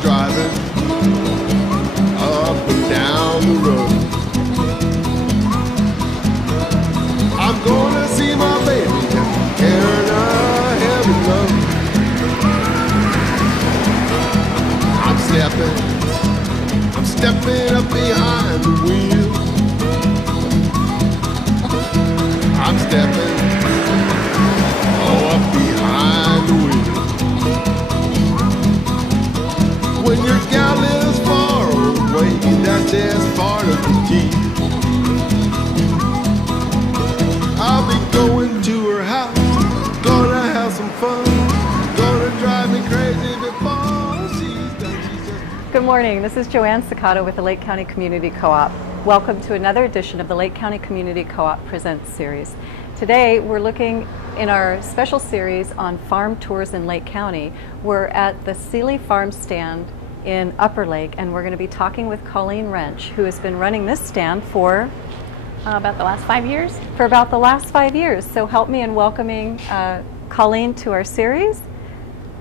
driving up and down the road. I'm gonna see my baby carrying a heavy load. I'm stepping up behind the wheel. I'm stepping up behind the wheel. When your gal is far away, that's just part of the deal. I'll be going to her house, gonna have some fun, gonna drive me crazy before she's done. Good morning, this is Joanne Ciccato with the Lake County Community Co-op. Welcome to another edition of the Lake County Community Co-op Presents series. Today we're looking in our special series on farm tours in Lake County. We're at the Seeley Farm stand in Upper Lake, and we're going to be talking with Colleen Wrench, who has been running this stand for about the last 5 years. For about the last 5 years. So help me in welcoming Colleen to our series.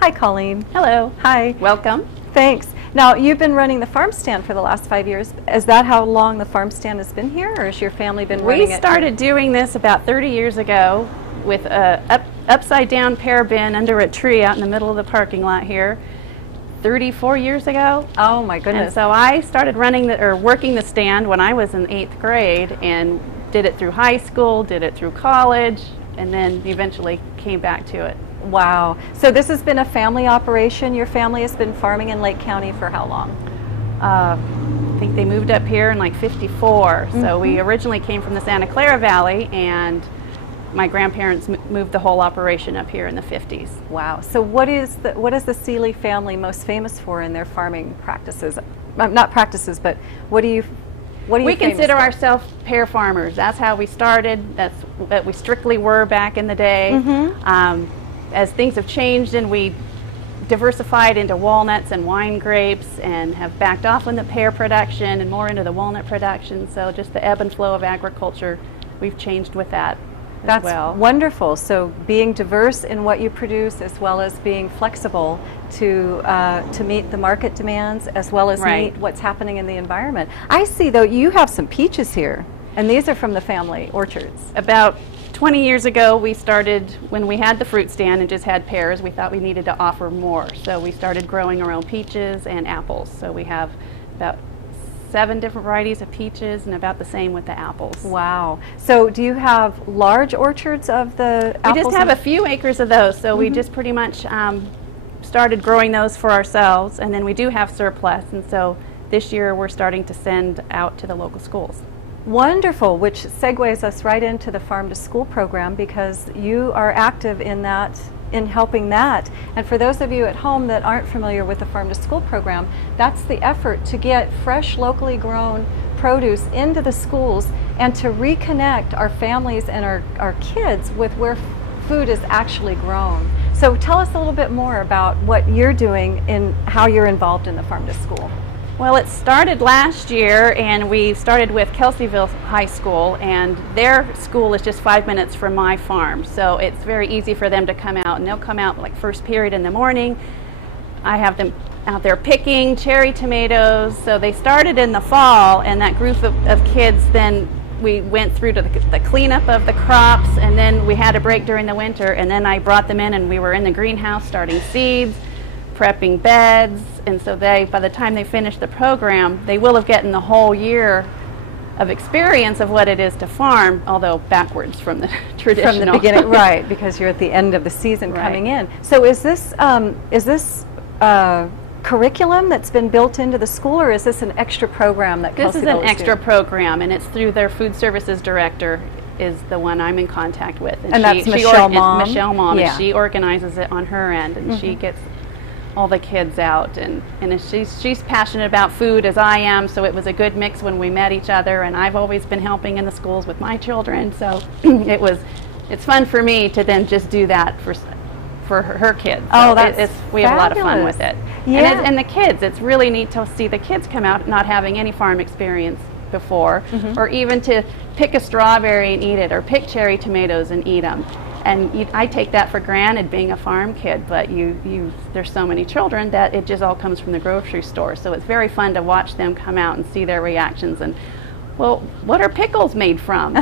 Hi, Colleen. Hello. Hi. Welcome. Thanks. Now, you've been running the farm stand for the last 5 years. Is that how long the farm stand has been here, or has your family been running it? We started doing this about 30 years ago with a upside down pear bin under a tree out in the middle of the parking lot here 34 years ago. Oh my goodness. And so I started working the stand when I was in 8th grade and did it through high school, did it through college, and then eventually came back to it. Wow. So this has been a family operation. Your family has been farming in Lake County for how long? I think they moved up here in like 54. So we originally came from the Santa Clara Valley, and my grandparents moved the whole operation up here in the 50s. Wow. So what is the Seeley family most famous for in their farming practices? Not practices, but what do you We consider ourselves pear farmers. That's how we started. That's what we strictly were back in the day. As things have changed and we diversified into walnuts and wine grapes and have backed off on the pear production and more into the walnut production. So just the ebb and flow of agriculture, we've changed with that as well. That's wonderful. So being diverse in what you produce, as well as being flexible to meet the market demands, as well as meet what's happening in the environment. I see, though, you have some peaches here, and these are from the family orchards. About 20 years ago, we started, when we had the fruit stand and just had pears, we thought we needed to offer more. So we started growing our own peaches and apples. So we have about 7 different varieties of peaches and about the same with the apples. Wow. So do you have large orchards of the apples? We just have a few acres of those. So we just pretty much started growing those for ourselves. And then we do have surplus. And so this year we're starting to send out to the local schools. Wonderful, which segues us right into the Farm to School program, because you are active in that, in helping that. And for those of you at home that aren't familiar with the Farm to School program, that's the effort to get fresh, locally grown produce into the schools and to reconnect our families and our kids with where food is actually grown. So tell us a little bit more about what you're doing and how you're involved in the Farm to School. Well, it started last year, and we started with Kelseyville High School, and their school is just 5 minutes from my farm. So it's very easy for them to come out, and they'll come out like first period in the morning. I have them out there picking cherry tomatoes. So they started in the fall, and that group of kids, then we went through to the cleanup of the crops, and then we had a break during the winter, and then I brought them in, and we were in the greenhouse starting seeds, prepping beds, and so by the time they finish the program, they will have gotten the whole year of experience of what it is to farm, although backwards from the traditional. From the beginning, right, because you're at the end of the season coming in. So is this curriculum that's been built into the school, or is this an extra program that Kelseyville is doing? This is an extra program, and it's through their food services director is the one I'm in contact with. And that's Michelle Mom? Michelle Mom, yeah. And she organizes it on her end, and she gets all the kids out, and she's passionate about food as I am, so it was a good mix when we met each other, and I've always been helping in the schools with my children, so it's fun for me to then just do that for her kids. Oh, so we have a lot of fun with it. Yeah. And the kids, it's really neat to see the kids come out not having any farm experience before, or even to pick a strawberry and eat it, or pick cherry tomatoes and eat them. And I take that for granted being a farm kid, but there's so many children that it just all comes from the grocery store. So it's very fun to watch them come out and see their reactions and, well, what are pickles made from?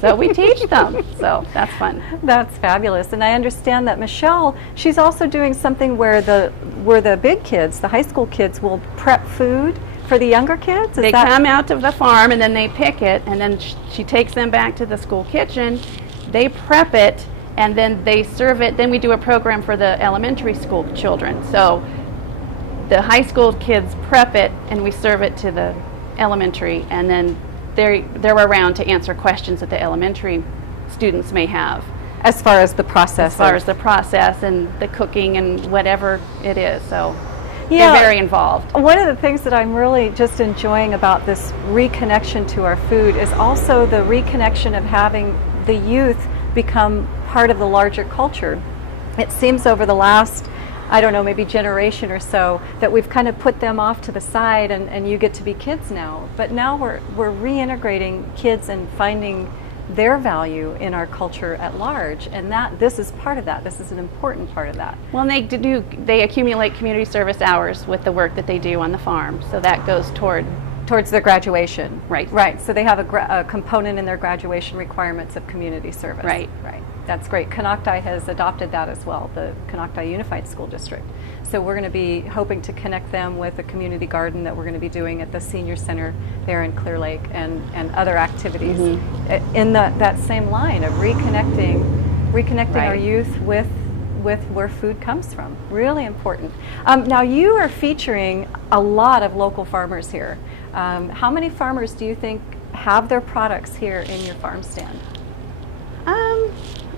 So we teach them. So that's fun. That's fabulous. And I understand that Michelle, she's also doing something where the big kids, the high school kids, will prep food for the younger kids? They come out to the farm and then they pick it, and then she takes them back to the school kitchen. They prep it, and then they serve it. Then we do a program for the elementary school children. So the high school kids prep it, and we serve it to the elementary, and then they're around to answer questions that the elementary students may have. As far as the process? As far as the process and the cooking and whatever it is. So yeah, they're very involved. One of the things that I'm really just enjoying about this reconnection to our food is also the reconnection of having the youth become part of the larger culture. It seems over the last, I don't know, maybe generation or so, that we've kind of put them off to the side and you get to be kids now. But now we're reintegrating kids and finding their value in our culture at large, and this is part of that. This is an important part of that. Well, they accumulate community service hours with the work that they do on the farm, so that goes towards their graduation. Right. Right. So they have a component in their graduation requirements of community service. Right. Right. That's great. Konocti has adopted that as well, the Konocti Unified School District. So we're going to be hoping to connect them with a community garden that we're going to be doing at the Senior Center there in Clear Lake and other activities in that same line of reconnecting our youth with where food comes from. Really important. Now you are featuring a lot of local farmers here. How many farmers do you think have their products here in your farm stand?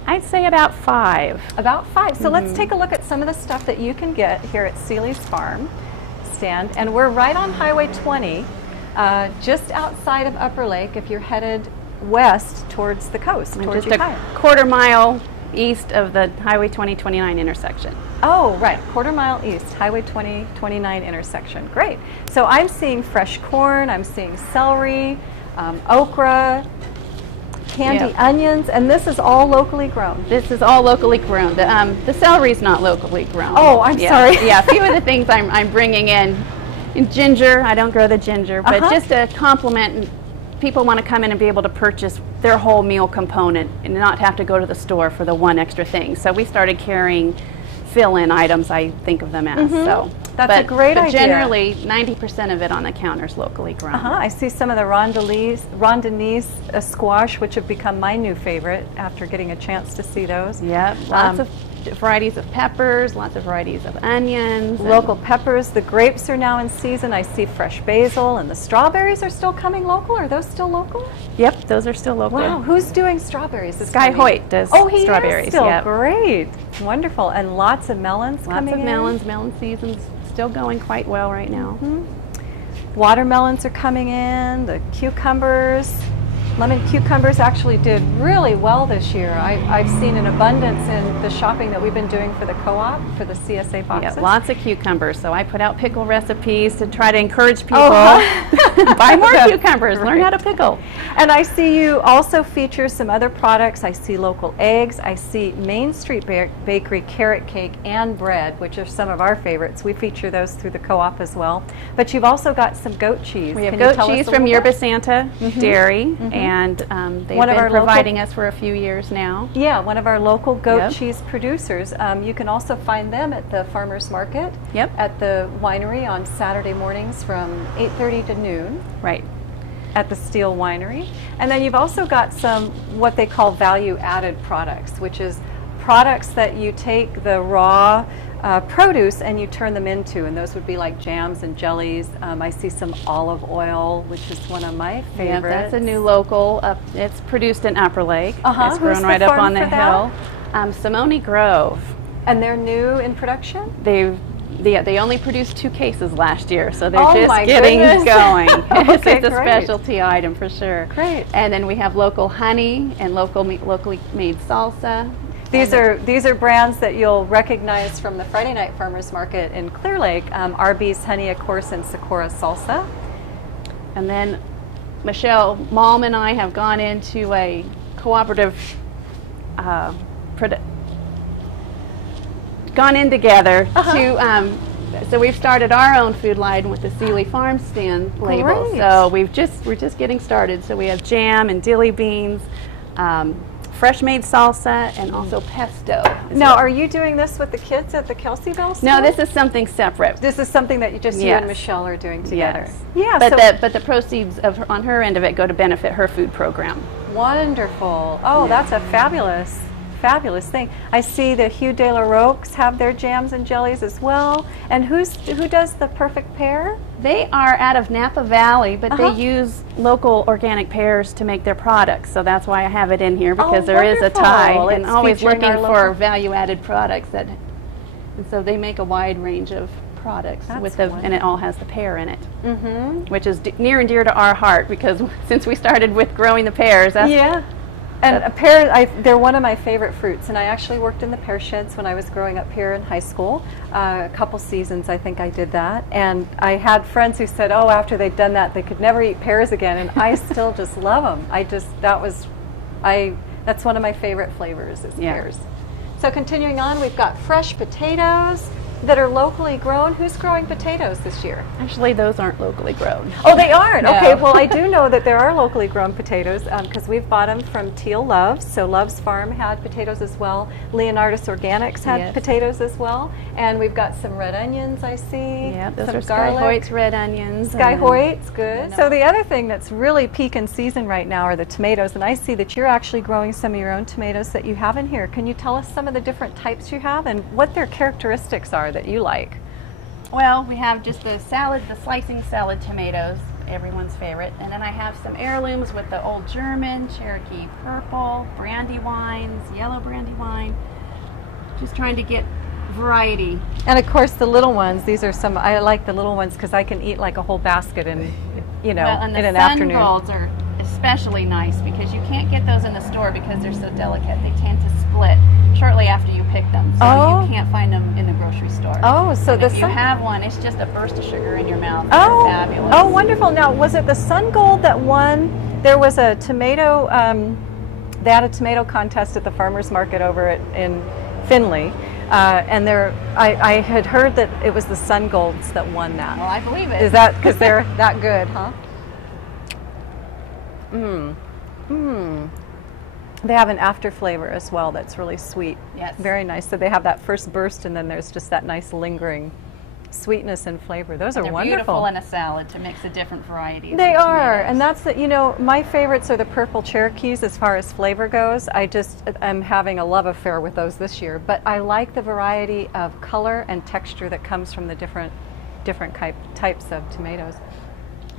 I'd say about 5. About 5. So let's take a look at some of the stuff that you can get here at Seeley's Farm stand. And we're right on Highway 20, just outside of Upper Lake if you're headed west towards the coast, towards just Ukiah. a quarter-mile east of the Highway 20-29 intersection. Oh, right, quarter-mile east, Highway 20-29 intersection. Great. So I'm seeing fresh corn, I'm seeing celery, okra, candy onions, and this is all locally grown. This is all locally grown. The celery's not locally grown. Oh, I'm sorry. Yeah, a few of the things I'm bringing in ginger. I don't grow the ginger, but just to complement. People want to come in and be able to purchase their whole meal component and not have to go to the store for the one extra thing. So we started carrying fill-in items, I think of them as. So that's a great idea. Generally, 90% of it on the counter is locally grown. I see some of the rondanese squash, which have become my new favorite after getting a chance to see those. Yep, lots of varieties of peppers, lots of varieties of onions. Local peppers. The grapes are now in season. I see fresh basil, and the strawberries are still coming local. Are those still local? Yep, those are still local. Wow, who's doing strawberries? Sky Hoyt does strawberries. He is still. Great. Wonderful. And lots of melons coming in. Lots of melons. Melon season's still going quite well right now. Watermelons are coming in. The cucumbers. Lemon cucumbers actually did really well this year. I've seen an abundance in the shopping that we've been doing for the co-op, for the CSA boxes. Yeah, lots of cucumbers. So I put out pickle recipes to try to encourage people. Buy more cucumbers, learn how to pickle. And I see you also feature some other products. I see local eggs. I see Main Street Bakery carrot cake and bread, which are some of our favorites. We feature those through the co-op as well. But you've also got some goat cheese. We have goat cheese from Yerba Santa Dairy. And they've been providing us for a few years now. Yeah, one of our local goat cheese producers. You can also find them at the farmers market at the winery on Saturday mornings from 8:30 to noon. Right. At the Steel Winery. And then you've also got some what they call value-added products, which is products that you take the raw produce and you turn them into, and those would be like jams and jellies. I see some olive oil, which is one of my favorites. Yeah, that's a new local. It's produced in Upper Lake. It's grown right up on the hill. Simone Grove. And they're new in production? They only produced 2 cases last year, so they're just getting going. It's a specialty item for sure. Great. And then we have local honey and locally made salsa. These are brands that you'll recognize from the Friday Night Farmers Market in Clear Lake. RB's Honey, of course, and Sakura Salsa. And then Michelle Malm and I have gone into a cooperative gone in together to. So we've started our own food line with the Sealy Farm Stand label. Great. So we're just getting started. So we have jam and dilly beans, fresh made salsa, and also pesto. Now, are you doing this with the kids at the Kelseyville school? No, this is something separate. This is something that you and Michelle are doing together. Yes. Yeah. But the proceeds on her end of it go to benefit her food program. Wonderful. Oh, that's a fabulous thing. I see the Hugh de la Roques have their jams and jellies as well. And who does the perfect pear? They are out of Napa Valley, but they use local organic pears to make their products. So that's why I have it in here, because there is a tie, and It's always featuring looking our for value-added products. And so they make a wide range of products and it all has the pear in it, which is near and dear to our heart, because since we started with growing the pears, and pear, they're one of my favorite fruits, and I actually worked in the pear sheds when I was growing up here in high school. A couple seasons I think I did that, and I had friends who said, oh, after they'd done that they could never eat pears again, and I still just love them. That's one of my favorite flavors is pears. So continuing on, we've got fresh potatoes that are locally grown. Who's growing potatoes this year? Actually, those aren't locally grown. Oh, they aren't? No. Okay, well, I do know that there are locally grown potatoes because we've bought them from Teal Loves. So Love's Farm had potatoes as well. Leonardus Organics had potatoes as well. And we've got some red onions, I see. Yeah, those some are garlic. Sky Hoyt's red onions. Sky Hoyt's, good. So the other thing that's really peak in season right now are the tomatoes. And I see that you're actually growing some of your own tomatoes that you have in here. Can you tell us some of the different types you have and what their characteristics are that you like? Well, we have just the slicing salad tomatoes, everyone's favorite. And then I have some heirlooms with the Old German, Cherokee Purple, Brandywines, Yellow Brandywine. Just trying to get variety. And of course the little ones, these are some, I like the little ones because I can eat like a whole basket in, in an afternoon. The sun golds are especially nice because you can't get those in the store because they're so delicate. They tend to split shortly after you pick them, so you can't find them in the grocery store. Oh, so and if you have one, it's just a burst of sugar in your mouth. Oh, they're fabulous. Oh, wonderful. Now, was it the Sun Gold that won? There was a tomato, they had a tomato contest at the farmer's market over in Findlay, and I had heard that it was the Sun Golds that won that. Well, I believe it. Is that because they're that good, huh? They have an after flavor as well that's really sweet. Yes. Very nice. So they have that first burst and then there's just that nice lingering sweetness and flavor. Those are wonderful. They're beautiful in a salad to mix a different variety of They are. tomatoes. And that's the, my favorites are the purple Cherokees as far as flavor goes. I'm having a love affair with those this year. But I like the variety of color and texture that comes from the different types of tomatoes.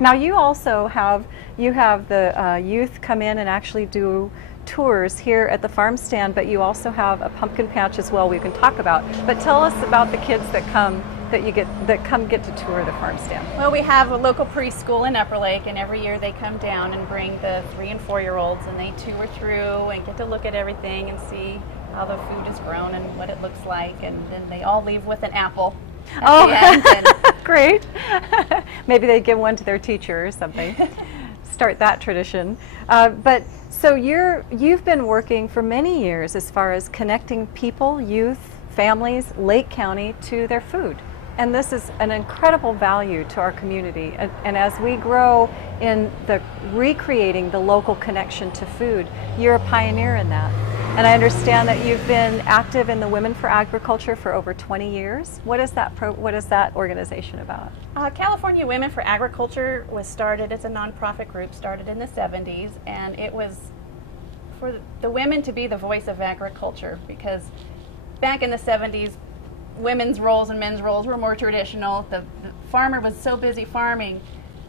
Now you also have the youth come in and actually do tours here at the farm stand, but you also have a pumpkin patch as well we can talk about. But tell us about the kids that come get to tour the farm stand. Well, we have a local preschool in Upper Lake, and every year they come down and bring the 3- and 4-year-olds, and they tour through and get to look at everything and see how the food is grown and what it looks like, and then they all leave with an apple. Great. Maybe they give one to their teacher or something. Start that tradition. But so you've been working for many years as far as connecting people, youth, families, Lake County to their food. And this is an incredible value to our community. And as we grow in the recreating the local connection to food, you're a pioneer in that. And I understand that you've been active in the Women for Agriculture for over 20 years. What is that organization about? California Women for Agriculture was started as a nonprofit group, started in the 70s, and it was for the women to be the voice of agriculture, because back in the 70s, women's roles and men's roles were more traditional. The farmer was so busy farming,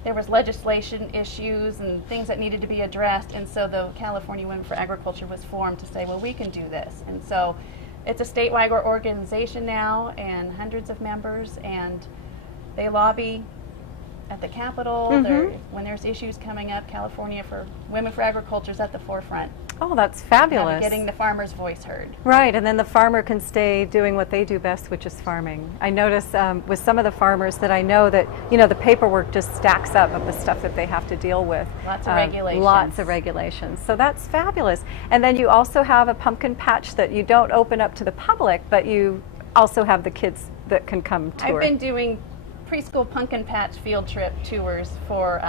there was legislation issues and things that needed to be addressed, and so the California Women for Agriculture was formed to say, well, we can do this. And so it's a statewide organization now and hundreds of members, and they lobby at the Capitol. When there's issues coming up, California for Women for Agriculture is at the forefront. Oh, that's kind fabulous. of getting the farmer's voice heard. Right, and then the farmer can stay doing what they do best, which is farming. I notice with some of the farmers that I know that, you know, the paperwork just stacks up of the stuff that they have to deal with. Lots of regulations. Lots of regulations. So that's fabulous. And then you also have a pumpkin patch that you don't open up to the public, but you also have the kids that can come tour. I've been doing preschool pumpkin patch field trip tours for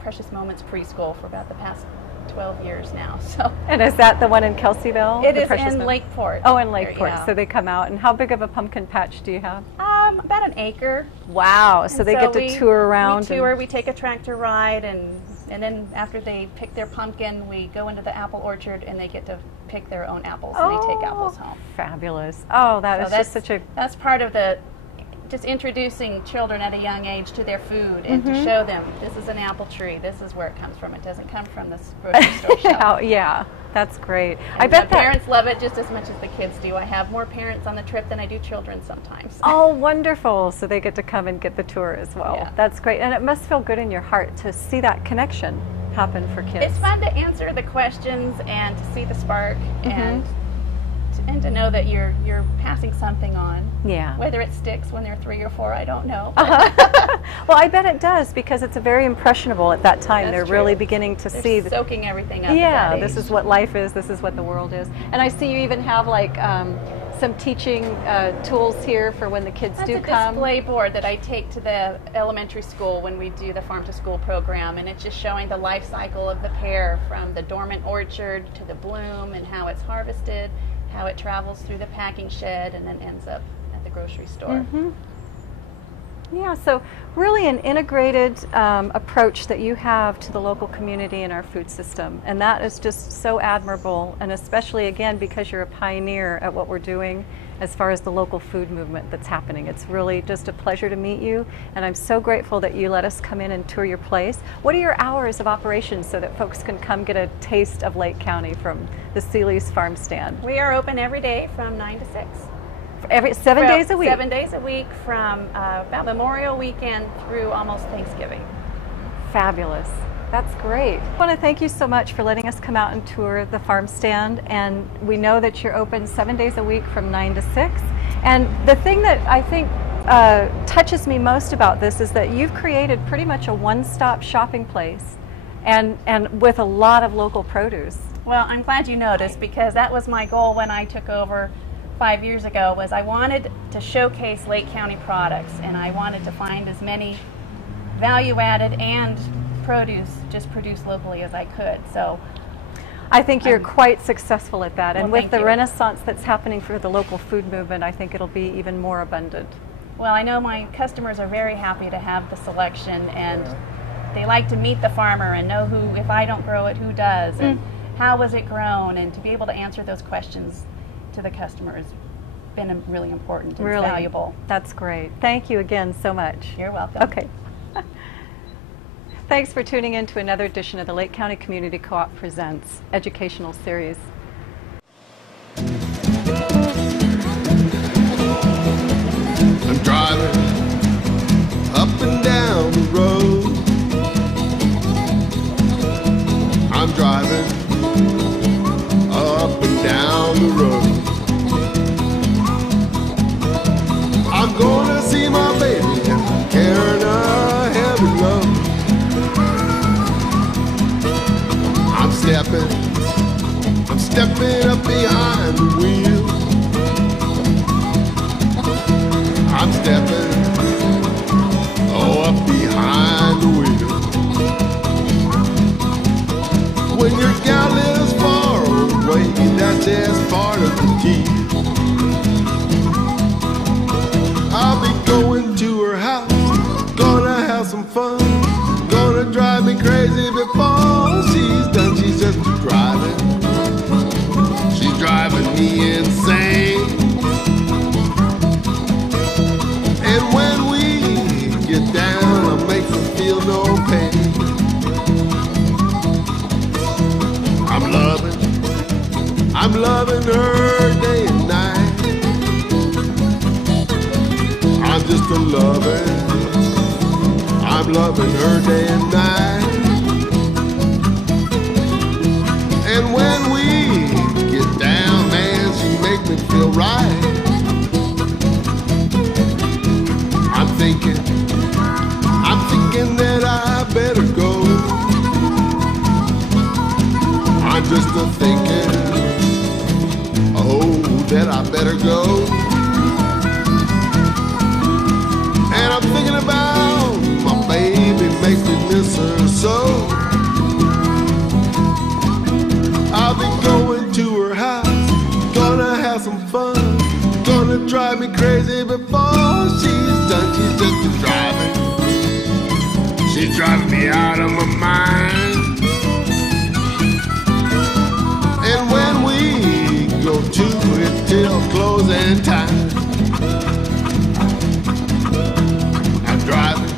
Precious Moments Preschool for about the past 12 years now. So. And is that the one in Kelseyville? It is in Lakeport. Oh, in Lakeport. Yeah. So they come out. And how big of a pumpkin patch do you have? About an acre. Wow. So they get to tour around. We tour, we take a tractor ride, and then after they pick their pumpkin, we go into the apple orchard and they get to pick their own apples and they take apples home. Fabulous. Oh, that's just such a... That's part of the... just introducing children at a young age to their food and to show them this is an apple tree, this is where it comes from. It doesn't come from this grocery store shelf. Yeah, that's great. And I bet the parents love it just as much as the kids do. I have more parents on the trip than I do children sometimes. Oh, wonderful. So they get to come and get the tour as well. Yeah. That's great. And it must feel good in your heart to see that connection happen for kids. It's fun to answer the questions and to see the spark and to know that you're passing something on. Yeah. Whether it sticks when they're 3 or 4, I don't know. Well, I bet it does because it's a very impressionable at that time. That's They're true. really beginning to see. Soaking everything up. Yeah, at that this age. is what life is. This is what the world is. And I see you even have like some teaching tools here for when the kids That's do a come. display board that I take to the elementary school when we do the farm to school program, and it's just showing the life cycle of the pear from the dormant orchard to the bloom and how it's harvested, how it travels through the packing shed and then ends up at the grocery store. Yeah, so really an integrated approach that you have to the local community and our food system. And that is just so admirable, and especially, again, because you're a pioneer at what we're doing as far as the local food movement that's happening. It's really just a pleasure to meet you, and I'm so grateful that you let us come in and tour your place. What are your hours of operation so that folks can come get a taste of Lake County from the Seeley's Farm Stand? We are open every day from 9 to 6. Seven days a week? 7 days a week from about Memorial Weekend through almost Thanksgiving. Fabulous. That's great. I want to thank you so much for letting us come out and tour the farm stand. And we know that you're open 7 days a week from 9 to 6. And the thing that I think touches me most about this is that you've created pretty much a one-stop shopping place and with a lot of local produce. Well, I'm glad you noticed, because that was my goal when I took over 5 years ago. Was I wanted to showcase Lake County products, and I wanted to find as many value-added and produce just produced locally as I could. So I think you're quite successful at that, and Well, with the thank you. renaissance that's happening for the local food movement, I think it'll be even more abundant. Well, I know my customers are very happy to have the selection, and they like to meet the farmer and know who, if I don't grow it, who does, and how was it grown, and to be able to answer those questions to the customer has been really important and Really valuable. That's great. Thank you again so much. You're welcome. Okay. Thanks for tuning in to another edition of the Lake County Community Co-op Presents Educational Series. I'm driving up and down the road. I'm driving up and down the road. I'm gonna see my baby carrying a heavy load. I'm stepping up behind the wheel. I'm stepping, up behind the wheel. When your gal is far away, that's just part of the deal. I'll be going to her house, gonna have some fun, gonna drive me crazy before she's done. She's just driving, she's driving me insane. And when we get down, I make her feel no pain. I'm loving her day and night. I'm just a loving, I'm loving her day and night. And when we ride. I'm thinking that I better go. I'm just a thinking, oh, that I better go. And I'm thinking about my baby, makes me miss her so. I'll be going to her house, gonna have some fun, gonna drive me crazy before she's done. She's just been driving, she's driving me out of my mind. And when we go to it till closing time, I'm driving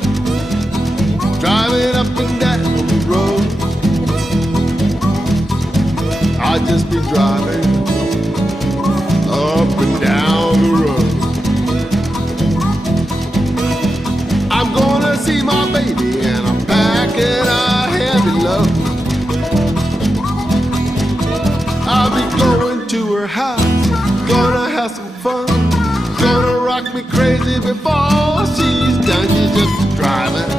up and down the road. I'll just be driving up and down the road. I'm gonna see my baby and I'm packing a heavy load. I'll be going to her house, gonna have some fun, gonna rock me crazy before she's done. She's just driving,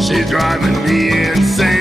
she's driving me insane.